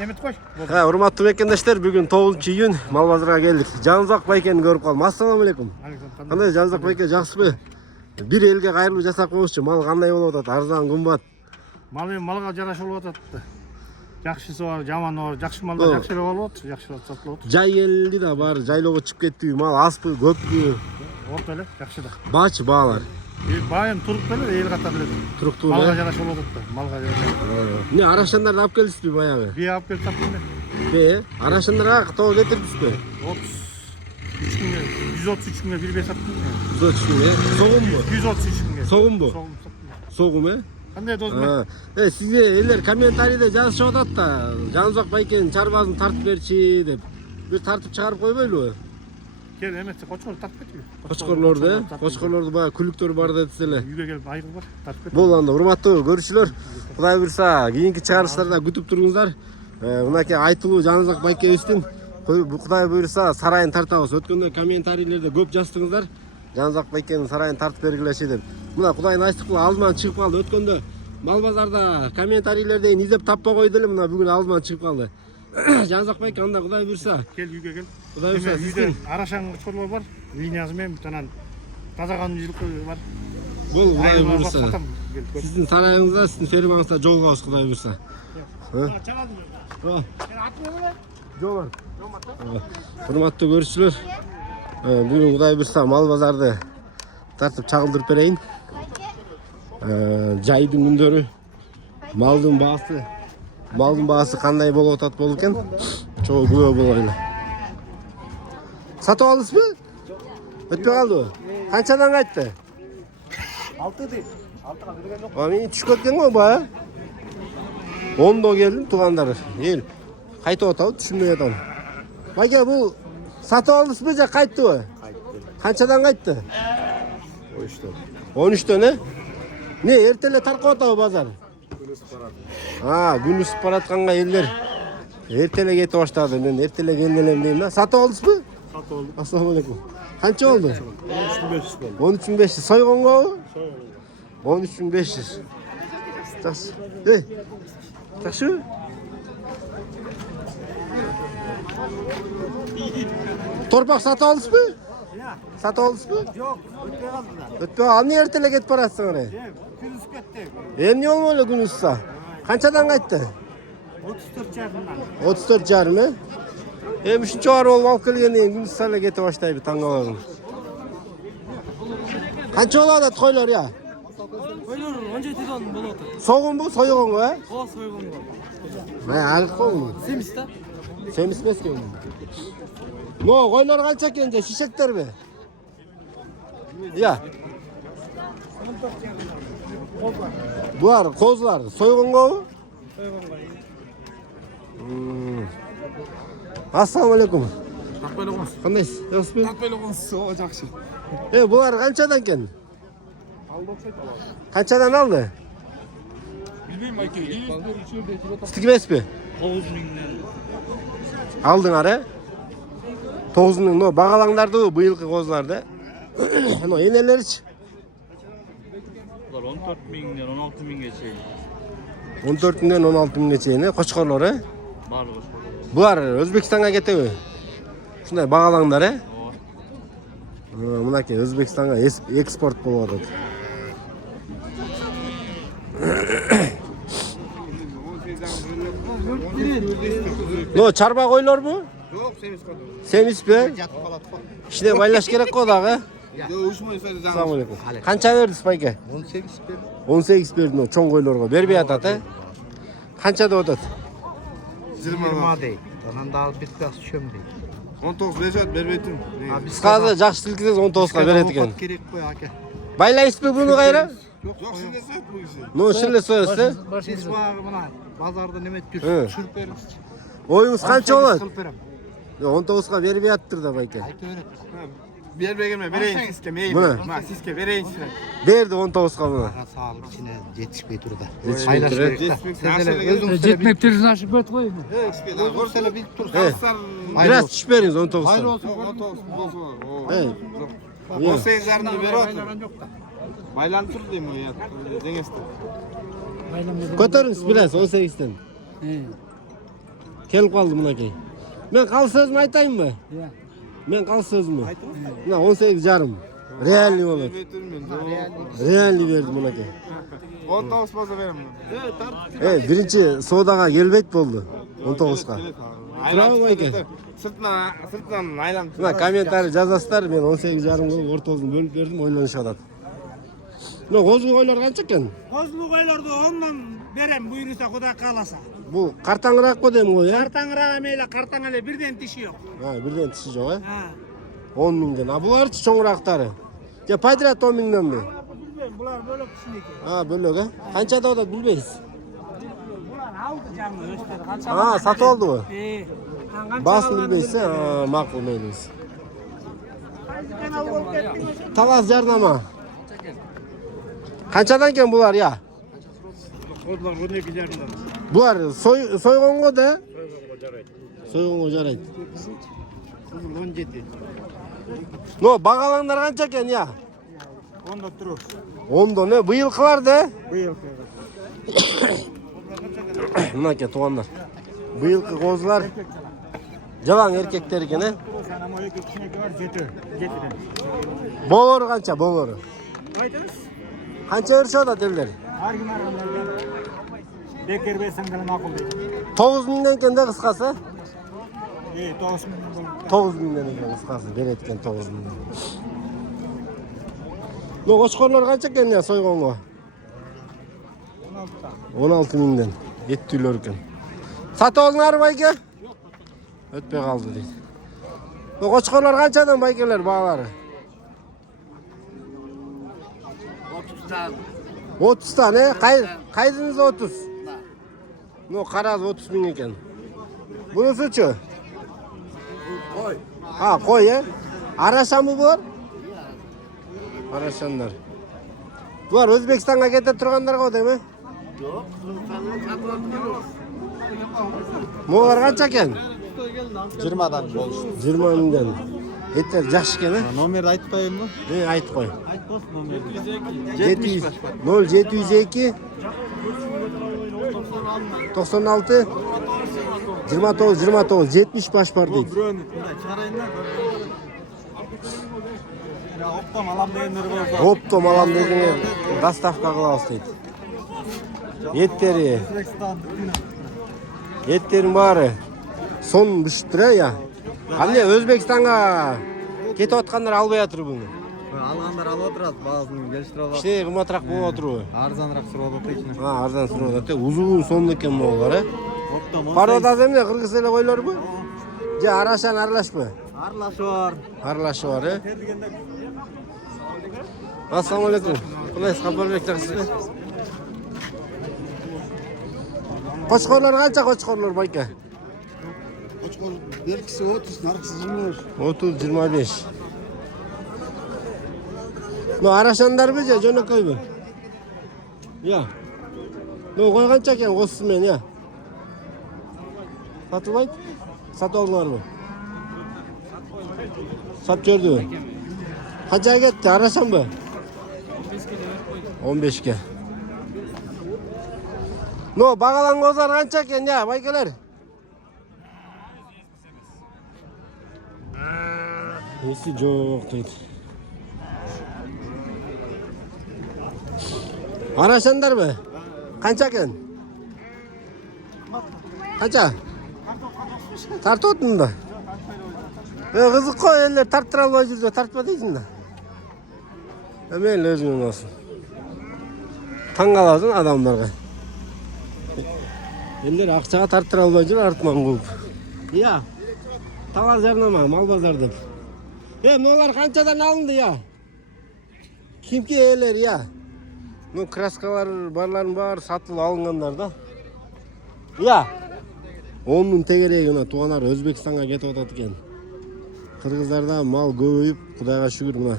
Урматтуу мекендештер, бүгүн 9-июнь мал базарга келдик. Жаныбек байкени көрүп калдым. Ассаламу алейкум. Кандай Жаныбек байке, жакшысызбы? Бир элге кайрылуу жасап коюңузчу. Мал кандай болуп атат? Арзан, кымбат? Мал малга жараша болуп атат. Жакшысы бар, жаманы бар. Жакшы малда жакшыраак болуп атат, жакшыраак сатылып атат. Жай келди да баары жайлоого чыгып кеттиби? Мал азбы, көппү? Орто эле, жакшы да. Бачы баалар. Байым туруп эле, эл катар эле. Туруктуу Малга жараша болуп атат да, малга жараша. Не, арашандарды алып келдизби баягы? Бия алып келип таптым Бе, арашандарга тоо кетирдизби? 33 күнгө, 133 күнгө бир бес саттым. 133 күнгө? Согумбу? 133 күнгө. Согумбу? Согум. Согум, Кандай дозмай? Сизге элер комментарийде жазышып атат да, Жаныбек байкенин чарбазын тартып берчи деп. Бир тартып чыгарып койбойлубу? Кел эмесе, кочкор тартып кетиби? Кочкорлорду баягы күлүктөр бар дедиз эле. Үйгө келип айгыл бар, тартып кетиби. Бул анда урматтуу көрүүчүлөр, Кудай буйрса кийинки чыгарылыштарда күтүп туруңуздар. Мынакей айтылуу Жаныбек байкебиздин Кудай буйрса сарайын тартабыз. Өткөндө комментарийлерде көп жаздыңыздар. Жаныбек байкенин сарайын тартып бергилеши деп. Мына Кудайдын айыстык алдыман чыгып калды. Өткөндө мал базарда комментарийлерден издеп таппай койду эле, мына бүгүн алдыман чыгып калды. Жаныбек байке, анда Кудай буйрса. Кел үйгө кел. Кудай буйрса сиздин арашаң кочкорлор бар. Линиясы менен анан таза канун жилкы бар. Бул Кудай буйрса. Сиздин сарайыңызда, сиздин фермаңызда жолугабыз Кудай буйрса. Жол. Урматтуу көрүүчүлөр, бүгүн Кудай буйрса мал базарды тартып чагылдырып берейин. Жайдын күндөрү, малдын баасы кандай болуп атат болуп экен? Чогуу күбө болойлу. Сатып алдыңызбы? Өтпөй калдыбы? Канчадан кайтты? 6 дейт. 6га берген жок. Мен түшүп кеткен го бая. 10до келдим туугандар. Эл кайтып атабы, түшүнбөй атам. Байке, бул сатып алдыңызбы же кайттыбы? Кайтты. Канчадан кайтты? 13төн. 13төн, Не, эртеле таркап атабы базар? Күн ысып барат. Күн ысып баратканга элдер эртеле кетип баштады. Мен эртеле келген элем дейм да. Сатып алдыңызбы? Сатып алдым. Ассаламу алейкум. Канча болду? 13.500 болду. 13.500. Сойгонгобу? 13.500. Жакшы. Жакшыбы? Торпак сатып алдыңызбы? Сатып алдыңызбы? Жок, өтпөй калды да. Өтпөй, эмне эртеле кетип барасың? Күн ысып кетти. Эмне болмой эле күн ысса? Канчадан кайтты? 34 жарымдан. 34 жарым, Үшүнчү бар болуп алып келгенден кийин күн ысса эле кетип баштайбы, таң калабын. Канча болуп атат койлор, Койлор 17дон болуп атат. Согунбу, сойгонго, Сойгонго. Агык койгу. 70 да. 70 эмескен. Койлор канча экен же, шишектерби? Булар козулар сойгонгобу? Сойгонго. Ассаламу алейкум. Таппай эле коңуз. Кандайсыз? Жакшысызбы? Таппай эле коңуз, жакшы. Булар канчадан экен? Канчадан алды? Билбейм байке. Сиздики эмеспи? 9000ден. Алдыңар, 9000, багалаңдарды быйылкы козуларды. Энелеричи? Булар 14000ден 16000ге чейин. 14-ден 16-миңге чейин, кочкорлор, Барлыгы. Булар Өзбекстанга кетеби? Ушундай багалаңдар, Мынакей Өзбекстанга экспорт болуп атат. Чарба койлорбу? Жок, семиз коду. Семизби? Жатып калат го. Кичине байлаш керек го дагы. Жок, ушмой сөзү жаңы. Ассаламу алейкум. Канча бердиз байке? 18 берди. 18 бердим, чоң койлорго бербей атат, Канча деп атат? 20 дейт. Анан дагы бир класс түшөм дейт. 19 берет, бербейтин. Биз казыр жакшы тилкисиз 19га берет экен. Керек кой аке. Байлайсызбы буну кайра? Жок, шилесет бу киши. Шиле соёсу. Сиз багы мына базарды неме түшүрүп бериңизчи. Оюңуз канча болот? Кылып берем. 19га бербей аттыр да байке. Айта берет. Бербегенме берейин сизге, мейли. Мына. Ма сизге берейин сизге. Берди 19га мына. Ага саалып кичине жетишпей турда. Жетишпей Байлаш турат. керек да. Сиз эле өзүңүз Жетмептер нашып бет кой. өзүңүз эле билип туруп. Бираз түшүп бериңиз 19га. 19 болсо. Иә. 18 жарымды берип атыр. Байланып тур дейм ой, деңесте. Көтөрүңүз бираз 18ден. Келип калды мынакей. Мен кал сөзүмү айтайынбы? Иә. Мен кал сөзүмү. Мына 18,5. Реальный болот. Реальный берди мынакей. 19 болса беремін. Биринчи соодага келбейт болду. 19га. Турабы байке? Сыртынан айлам. Мына комментарий жазасыздар, мен 18,5 кылып ортосун бөлүп бердим, ойлонушуп атат. Мына козу койлор канча экен? Козулуу койлорду 10дон берем буйруса Кудай кааласа. Бул картаңыраак дейм го, э? Картаңыраак эмейле, картаң эле бирден тиши жок. Бирден тиши жок, э? 10 миңден. Буларчы чоңурактары. Же подряд 10 миңденби? Билбейм, булар бөлөк кишинеки. Бөлөк, э? Канчада атат билбейсиз? Булар алды жаңы өстөр. Канча? Сатып алдыбы? Канча? Басын билбейсиз, макул мейлиңиз. Талас жарнама. Канчадан экен булар, я? Козулар 12 жарымдан. Булар сойгонго да? Сойгонго жарайт. Козул 17. Но багалаңдар канча экен, я? 10да туруп. 10дон, э? Быйылкылар да? Быйылкы. Мынакей туугандар. Быйылкы козулар жалаң эркектер экен, э? Санама 2 кишинеки бар 7. Болору канча, болору? Айтыңыз. Канча беришип атат элдер? Ар ким аралардан бекер берсең деле макул дейт. 9 миңден экен да кыскасы? 9 миңден болуп. 9 миңден экен кыскасы, берет экен 9 миңден. Но кочкорлор канча экен я сойгонго? 16 миңден. Еттүүлөр экен. Сатып алдыңарбы байке? Өтпөй калды дейт. Но кочкорлор канчадан байкелер багалары? 30'tan, э? Кайдыңыз 30? Ну, караз 30 миң экен. Бунусучу? Кой. Кой, э? Арашанбы булар? Арашандар. Булар Өзбекстанга кете тургандарга дейм, э? Жок, Могар канча экен? 20'dan болушу. 20 миңден. Еттер жакшы экен, э? Номерди айтып коеюнбу? Айтып кой. Айтып коюш номерди. 0702 96 29 70 баш бар дейт. Бирөөнү мындай чыгарайын да. Оптом алам дегендер болсо. Оптом алам дегендер доставка кылабыз дейт. Еттерин баары сон бүштүр, я. Аны Өзбекстанга кетип аткандар албай атыр буну. Алгандар алып отурат, баазын келиштирип алат. Кичине кымбатыраак болуп атырбы? Арзаныраак сурап атат экен. Арзан сурап атат. Узун сон экен могулар, э? Оптом. Пародада эмне кыргыз эле койлорбу? Же арашан аралашпы? Аралашы бар. Аралашы бар, э? Ассаламу алейкум. Кулайсыз, Капарбек жакшысызбы? Кочкорлор канча кочкорлор байке? Кочкор беркиси 30, наркысы 25. 30-25. Ну арашандарбы же жөнөкөйбү? Я. Ну кой канча экен косусу менен, я? Сатылбайт? Сатып алдыңарбы? Сатып жибердиби? Канчага кетти, арашанбы? 15ке. Ну багалан козулар канча экен, я, байкелер? Эси жок дейт. Арашандарбы? Канча экен? Канча? Тартып отун да? Кызык го, элдер тарттыра албай жүрсө тартпа дейсиң да. Мейли өзүңүн болсун. Таң каласың адамдарга. Элдер акчага тарттыра албай жүр, артынан кууп. Я. Талас жарнама, мал базар деп. Мыналар канчадан алынды, я? Кимге ээлер, я? Ну краскалар барларын бар сатылып алынгандар да. Я. 10 миң тегереги мына туугандар Өзбекстанга кетип атат экен. Кыргыздарда мал көбөйүп, Кудайга шүгүр мына.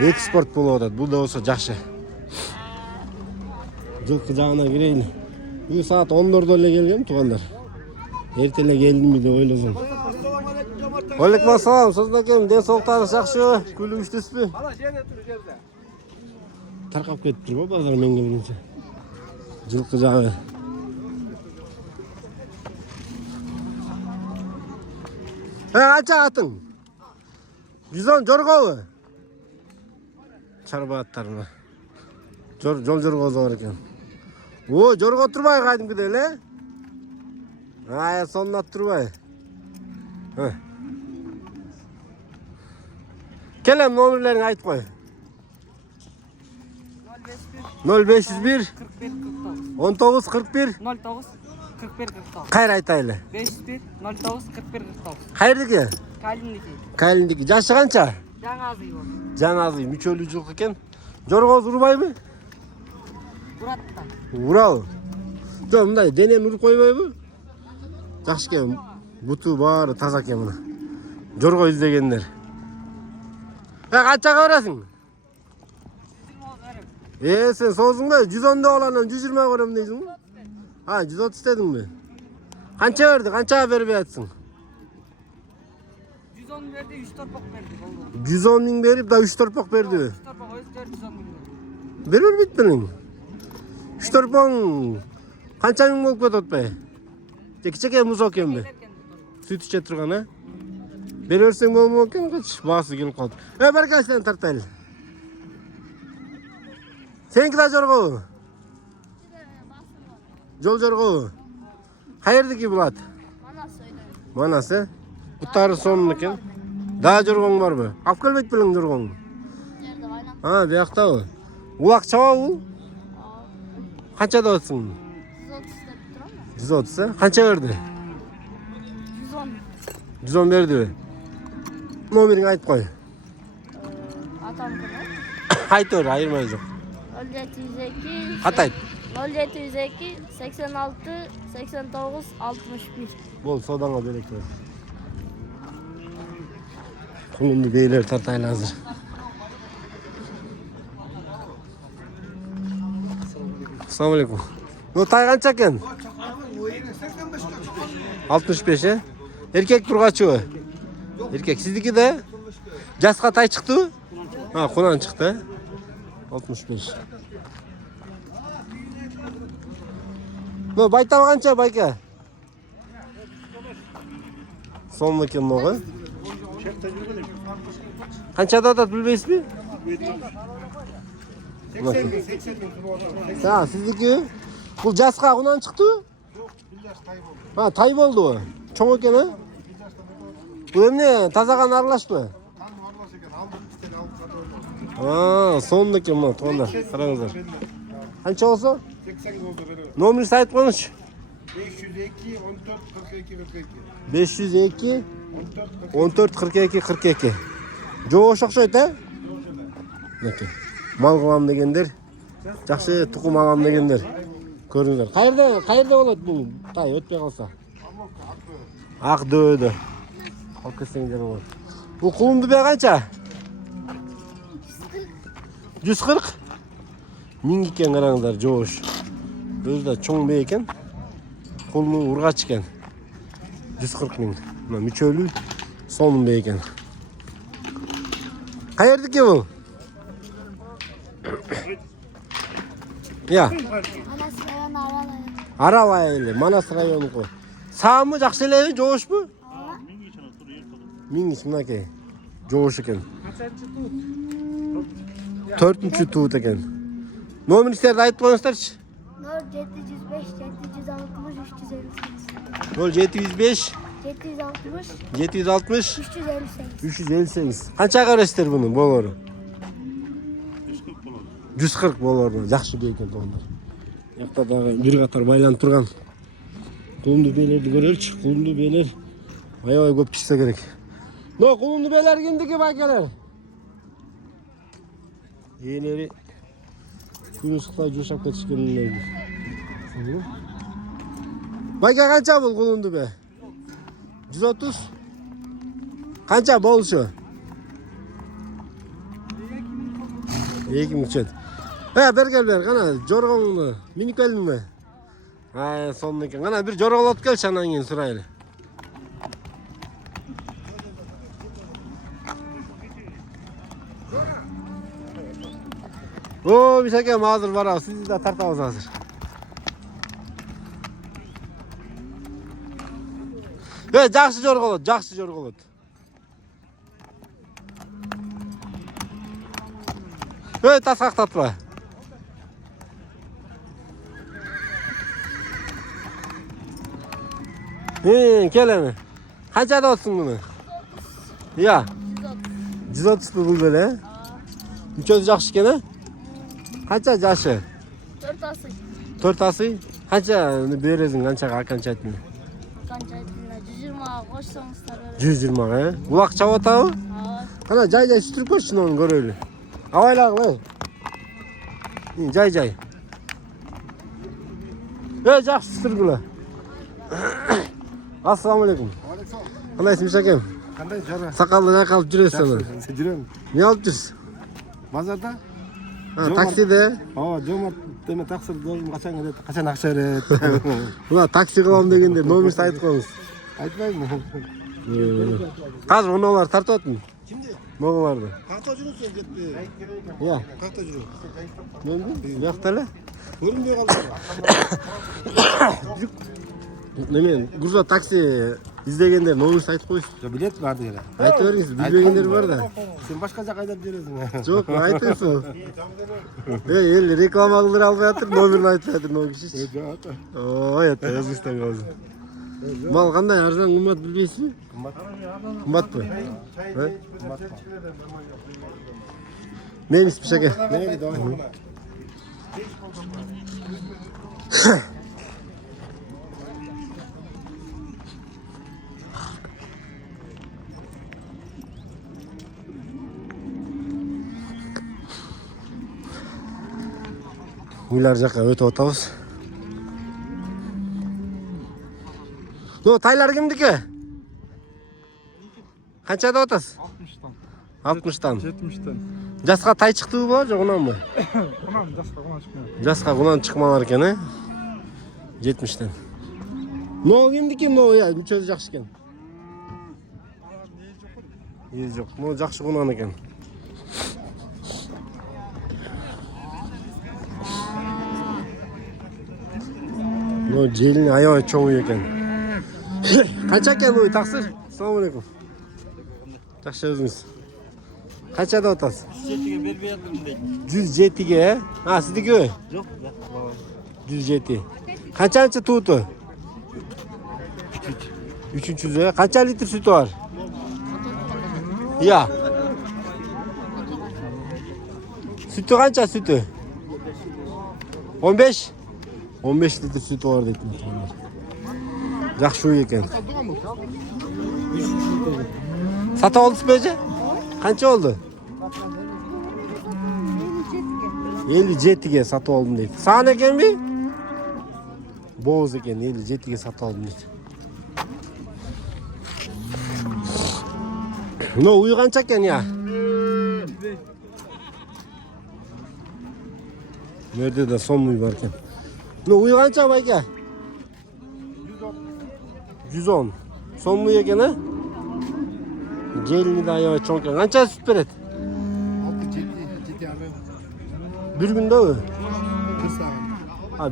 Экспорт болуп атат. Бул да болсо жакшы. Жылкы жагына кирейин. Бүгүн саат 10дордо эле келгем туугандар. Эрте эле келдимби деп ойлосом. Алейкум ассалам, создакем, ден соолуктарыңыз жакшыбы? Күлүңүздүсүзбү? Таркап кетиптир го базар менге биринчи. Жылкы жагы. Qancha atın? 110 jorgo'u. Çarbaatlarına. Jol jorgo'su var ekan. O jorgo turbay kadimgide ele. Ay sonuna turbay. Kelem nomerlerini ayt koy. 0501 19 41 09 41 49. Kayır aytaylı. 501 09 41 49. Kayırdiki? Kalindiki. Kaylindiki. Jaşı kança? Жаңазы yok. Жаназы мүчөлүү жылк экен. Жоргоз урбайбы? Буратта. Урабы? Жок, мындай денени уруп койбойбу? Жакшы экен. Буту баары таза экен мына. Жорго издегендер. Канчага барасың? Сен соозуң да 110 деп аланан 120 берем дейсиң. 130 дедиңби? Канча берди? Канчага бербей атсың? 110 verdi, 3 torpak verdi. 110 ming berip da 3 torpak berdi. 3 torpak o yüzden 110 bin verdi. Берер битпенин. 3 torpağın kança ming болуп кетет атпай? Кичике муз экенби? Süt içe turgan ha? Берерсең болмок экен, кыч баасы келип калды. Берке сен тартайлы. Сеники да жорго. Жол жорго. Каердики булат? Манас, э? Буттары сонун экен. Да жоргоң барбы? Алып келбейт белең жоргоң? Бияктабы? Улак чабабы? Канча деп атсың? 130, э? Канча берди? 110 берди. Номериңи айтып кой. Айт бер, айырмай жок. 0702 Кат айт. 0702 86 89 61. Бол, содаңа берек бер. Кулумду бейлер тартайлы азыр. Assalamu alaikum. Bu tay kança eкен? 65, he? Erkek turgaçı. Erkek sizdiki de? Jaska tay çıktı? Kunan çıktı. 65. No, baytal kança bayka? Son eкен moğu. Kança da atat bilbeysiz mi? Sizdiki? Bu jaska kunan çıktı? Tay boldu o. Çoğ eкен, he? Bu emne tazagан aralaşpı? Son eкен bu. Toğanda. Karağızlar. Kança olsa? 80 oldu benim. Nomeri sayıp konuş. 502 14 42 42. 502 14 42 42. Жоош окшойт, he? Mal kılam degenler. Жақсы tukum alam degenler. Көрүңүздөр. Кайерде болот бул тай өтпөй калса? Ак дөдө. Алып кетсеңдер болот. Бул кулумду бе канча? 140. 1000 экен караңыздар, жоош. Өзү да чоң бе экен. Кулуну ургач экен. 140 миң. Мына мүчөлүү сонун бе экен. Кайердики бул? Ya. Aravay эле, Манас районуку. Саамы жакшы элеби, жоошпу? Мингич мынакей. Жоош экен. 4-чү туут экен. Номердерди айтып коюңуздарчы. 0705 760 760 358. Канчага бересиздер буну болору? 140 болору. Жакшы бейкен тоондар. Якта дагы бир катар байланып турган кулумду бээлерди көрөлчү. Кулумду бээлер аябай көп чыкса керек. Но кулумду бээлер кимдики байкелер? Ээлери күн ысыкта жушап кетишкендей. Байка канча бул кулумду бе? 130. Канча болушу? 2000 чет. Бергел бер, кана жоргоңду минип келдиңби? Сонун экен. Кана бир жорголоп келчи, анан кийин сурайлы. Биз акем азыр барабыз. Сизди да тартабыз азыр. Жақсы жорғолот, жақсы жорғолот. Тасқақтатпа. Келемі. Қаншада отсың мұны? Иә. 130 бұл бөлі, Мүчөзі жақшы екен, Қанша жашы? 4 asый. 4 асый? Қанша бересің, қаншаға, қанша айтын? Қанша айтын? 120-ға қошсаңыздар. 120-ға, Улақ чап отауы? Қана жай-жай сүтіріп көшсін оны көрелі. Авайлағылы. Жай-жай. Жақсы сүтіргілі. Ассаламалейкум. Қандайсың Мишакем? Қандай жара? Сақалды жайқалып жүресің сені. Жүрем. Не алып жүрсің? Базарда? Таксиде? Жомарт деме тақсыр должен қашан келеді, қашан ақша береді. Мына такси қылам дегенде номерді айтып қойыңыз. Айтпаймын. Қазір оналар тартып отын. Kimde? Моғыларды. Қақта жүресің кетті. Иә. Қақта жүру. Мөңді? Бұяқталы? Көрінбей қалды. Немен, Гурза такси іздегендер номерді айтып қойсын. Билет бар дегені. Айтып беріңіз, білбегендер бар да. Сен башқа жаққа айдап жүресің. Жоқ, айтып сол. Ел реклама қылдыр албай жатыр, номерін айтып жатыр, но кіші. Ой, это Өзбекстан қалды. Мал қандай, арзан қымбат білбейсіз бе? Қымбат па? Мен іспіш әке. Үйлер жаққа өтіп отауыз. Тайлар кімдікі? Қаншада отасыз? 60-тан. 70-тен. Жасқа тай шықты ба, жоқ ұнан ба? Құнан, жасқа құнан шықмайды. Жасқа құнан шықмалар екен, 70-тен. Мынау кімдікі? Мынау, мүчөзі жақшы екен. Езі жоқ. Мынау жақшы құнан екен. Мынау желін аябай чоң екен. Қанша екен ой, тақсыр? Ассаламалейкум. Жақсы өзіңіз. Қаншада отасыз? 107-ге бербей жатырмын дейді. 107-ге, сіздікі? Жоқ, 107. Қаншаншы туыты? 300. Қанша литр sütü var? Ya. Sütü қанша sütü? 15? 15 litre sütü var dedim. Жақсы екен. Сатып алдыңыз ба же? Қанша oldu? 57-ге сатып алдым дейді. Саған екен бе? Боз екен, 57-ге сатып алдым дейді. Мынау уй қанша екен я? Мөрде де сом уй бар екен. Мынау уй қанша байке? 110. Сом уй екен, а? Желіні де аябай чоң екен. Қанша сүт береді? Bir günde mi?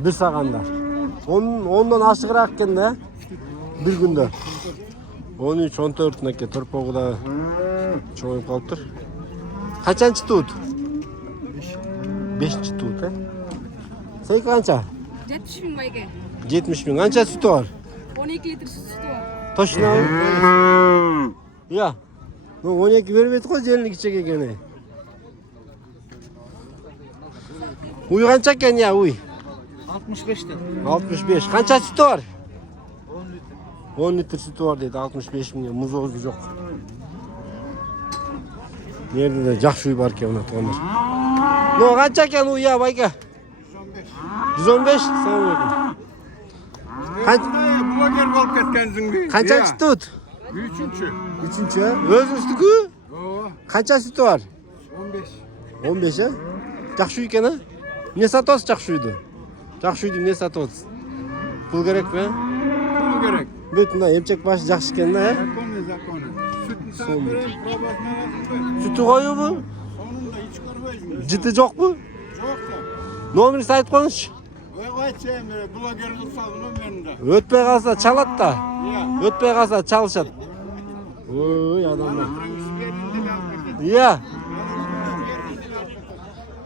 Bir sağanda. Ondan aşıqıрақ екен de. Bir günde. 13-14 nekke torpoğu da çoğuyup kalıp tur. Kaçançı tut? 5. tut, he? Sen kaçça? 70 bin bayge. 70 bin. Kaçça sütü var? 12 litre sütü var. Toşuna mı? Ya. 12 vermedi koy jelini içecek ekeni. Uy qancha ekan ya uy? 65'ten. 65. Qancha sütü var? 10 litre sütü var dedi. 65 bin. Muzoğu yok. Nerede de жақсы uy var ki ona tuğanlar. No qancha ekan uy ya bayka? 115. Sağ olun. Блогер болып кеткенсің бе? Qancha tut? 3-cü. 3. Özünüzdükü? Qancha sütü var? 15. 15 ha? Жақсы ekan ha? Ne satıyorsun жақсы uydu? Жақсы uydu ne satıyorsun? Pul gerek mi? Pul gerek. Bütün da emçek başı жақсы ekan da ha? Zakonu. Sütünü sana vereyim, probasını alasın. Sütü koyuyor mu? Sonunda hiç görmeyim. Ciddi yok mu? Çok da. Nomeri sayıp konuş. Өтпей қалса çalat da. Өтпей қалsa çalışat. Oy adamlar. Iya.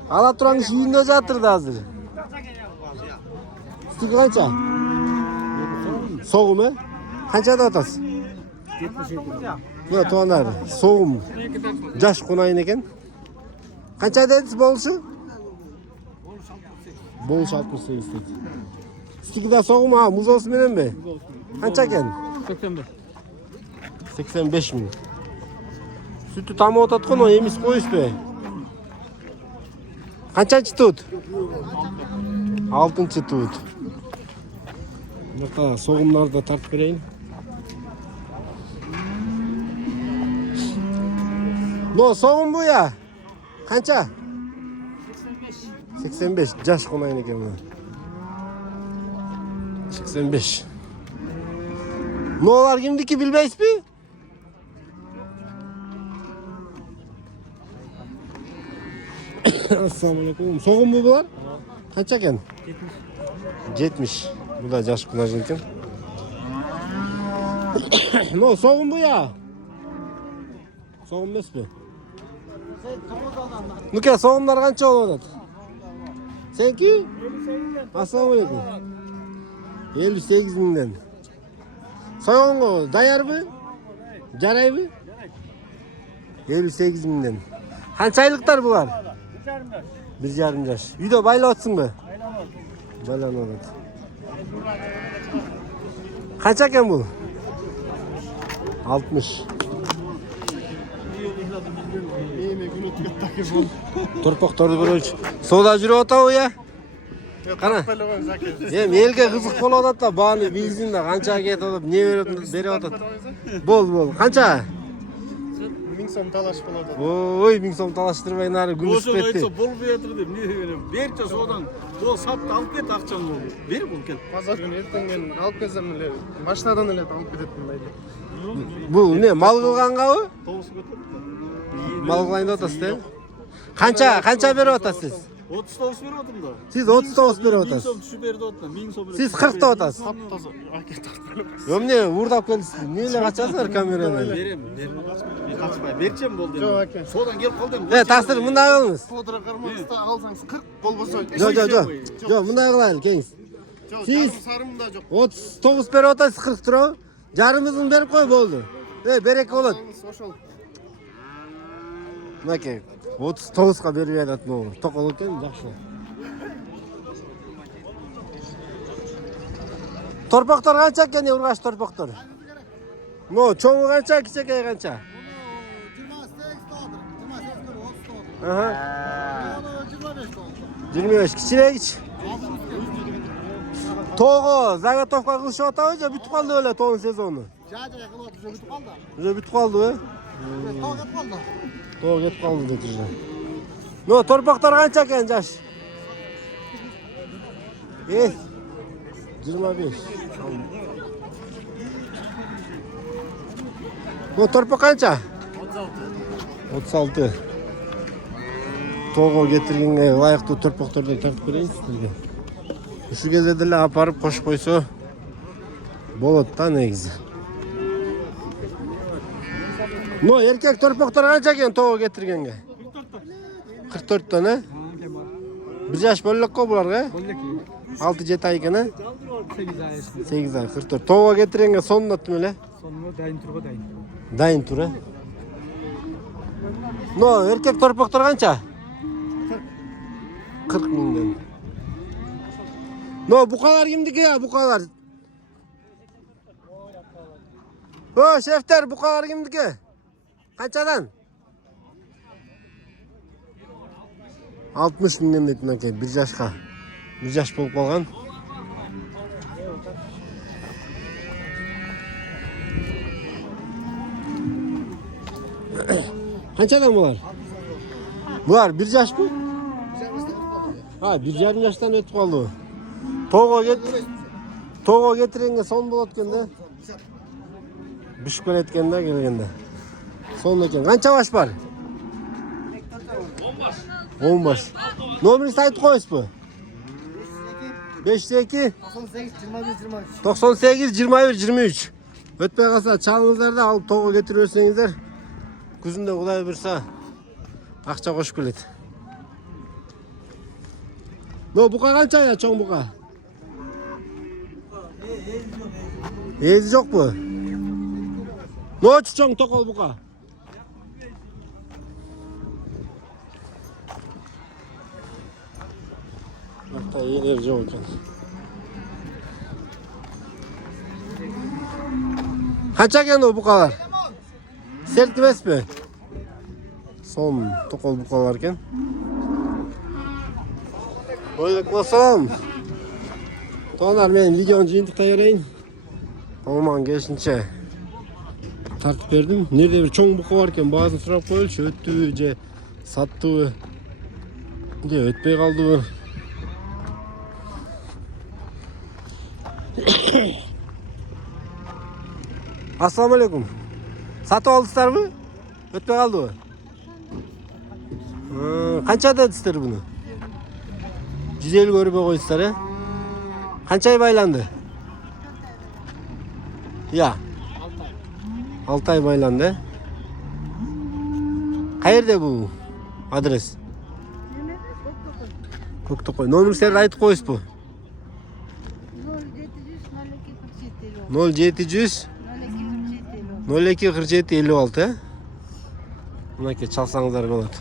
Ala turan iş үйünde жатыр da hazır. Stiki kança? Soğum he? Kança da atasın? Mına tuğanlar. Soğum. Jaş konayın eken. Kança dediniz boluşu? Boluş 68 dedi. Stiki de soğum ha. Muz olsun benim mi? Kança eken? 85. 85 bin. Sütü tam otatkan o emis koyuş be. Kaçıncı tut? 6. tut. Burada soğumları da tartıp vereyim. No soğum bu ya. Kança? 85. Jaş konayın eken bu. 85. No'lar kimdiki bilmeyiz mi? Assalamualaikum. Soğum mu bular? Kaç eken? 70. Bu da jaş kunajın eken. No soğum bu ya. Soğum emas mı? Nuka soğumlar kança oladı? Senki? Assalamualaikum. 58 binden. Soğuğun dayar mı? Caray mı? 58 binden. Kança aylıklar bular? 1,5 yaş. Үйde baylatsın mı? Baylanmadı. Kaç eken bu? 60. Torpaqtordu bir ölç. Soda жүріп отау ya. Qana. Em elga qiziq bo'ladat da bani bilsin da qancha ketib olib ne berib atat. Bol. Qancha? 1000 so'm talash bo'ladi. Oy 1000 so'm talashtırmay nari gülüşüp Oşo ketdi. aytsa bol berdir deb ne berem. Berçe sodan. O satты алып кет акчаң болду. Бер бул кел. Pazar günü ertengen alıp gelsem ele maşinadan ele alıp gidetim deydi. Bu ne mal qilganga bu? Toğusu götür. Mal qilganda otasiz da. Qancha berib otasiz? 30 toğus berip atım da. Siz 30 to'g'riz berib 1000 otasiz. so'm tushib berdi otna. 1000 so'm. Siz 40 ta otasiz. Toza aka tartılып. Yomne urdap kelsiz. Neyle kaçasızlar kameradan? Berem. Kaçpay. Berçem boldu. Жоқ aka. Sodan kelip kaldım. Taqsir mınday qilamiz. Podra qarmaqda alsangiz 40 bolbosa. Yo'q, bunday qilaylik, kengiz. Жоқ, Siz sarım da жоқ. 39 berib otasiz, 40 turib. Jarimizni berib qo'y bo'ldi. Bereka bo'ladi. Ошол. Naka 39 ga berib beradi ne olur. To'qol ekan, yaxshi. Torpaqlar qancha ekan, urg'ash torpaqlar? No, cho'ng'i qancha, kichikay qancha? 28 Aha. 25 kichik. To'g'ri, zagotovka qilishyapti, o'zi bitib qoldi o'la to'g'ri sezoni. Уже bitib qoldi. To'g'ri ketib qoldi dedi. No, torpaqlar qancha ekan, Jash? 25. No, torpaq qancha? 36. To'g'ri getirganga loyiqli torpaqlardan tartib beraylik sizlarga. Shu gezerda aparib qo'shib qo'ysa bo'ladi-da negizi. No, erkak torpaqlar qancha ekan to'g'ri getirganga? 44 ta ne? 1 yaş bo'lak-ku bularga? 6-7 ay ekan, ha? 8 ay 44. To'g'ri getirganga sondatmi ele? Sonuna dayın turga dayın. Dayın tur, ha? No, erkak torpaqlar qancha? 40 mingdan. No, buqalar kimniki ya, buqalar? O, şefter, buqalar kimniki? Qanchadan? 60 mingdan deydi aka, 1 yaşga. 1 yaş bo'lib qolgan. Qanchadan bular? Bular 1 yaş bu? Ha, 1,5 yaşdan o'tib qoldi. To'g'ri getiringa son bo'layotganda. Bishib kelayotganda kelganda. Son ekan. Qancha baş bor? 10 baş. Nomeringizni aytib qo'yasiz bu? 502 98 21 23. 98 21 23. Ötpey kalsa çalыңızдар da alıp togo getiriп берсеңиздер. Күзүндө Кудай буйрса акча кошуп келет. Но бука канча я чоң бука? Ezi жок бу? Ночу чоң токол бука. Акта ээлер жок экен. Канча экен о букалар? Серт эмеспи? Сом токол букалар экен. Алейкум ассалам. Тоонар мен видеону жыйынтыктай берейин. Колуман келишинче тартып бердим. Нерде бир чоң бука бар экен, баасын сурап коелучу, өттүбү же саттыбы? Же өтпөй калдыбы? Ассаламу алейкум. Сатып алдыңыздарбы? Өтпөй калдыбы? Канчада дедиңиздер буну? 150 көрбөй койсуздар, э? Канча ай байланды? Я. 6 ай байланды, э? Каерде бул адрес? Көктөкөй. Номеріңізді айтып коесузбу? 0700 02 47 56, э? Мынакей чалсаңыздар болот.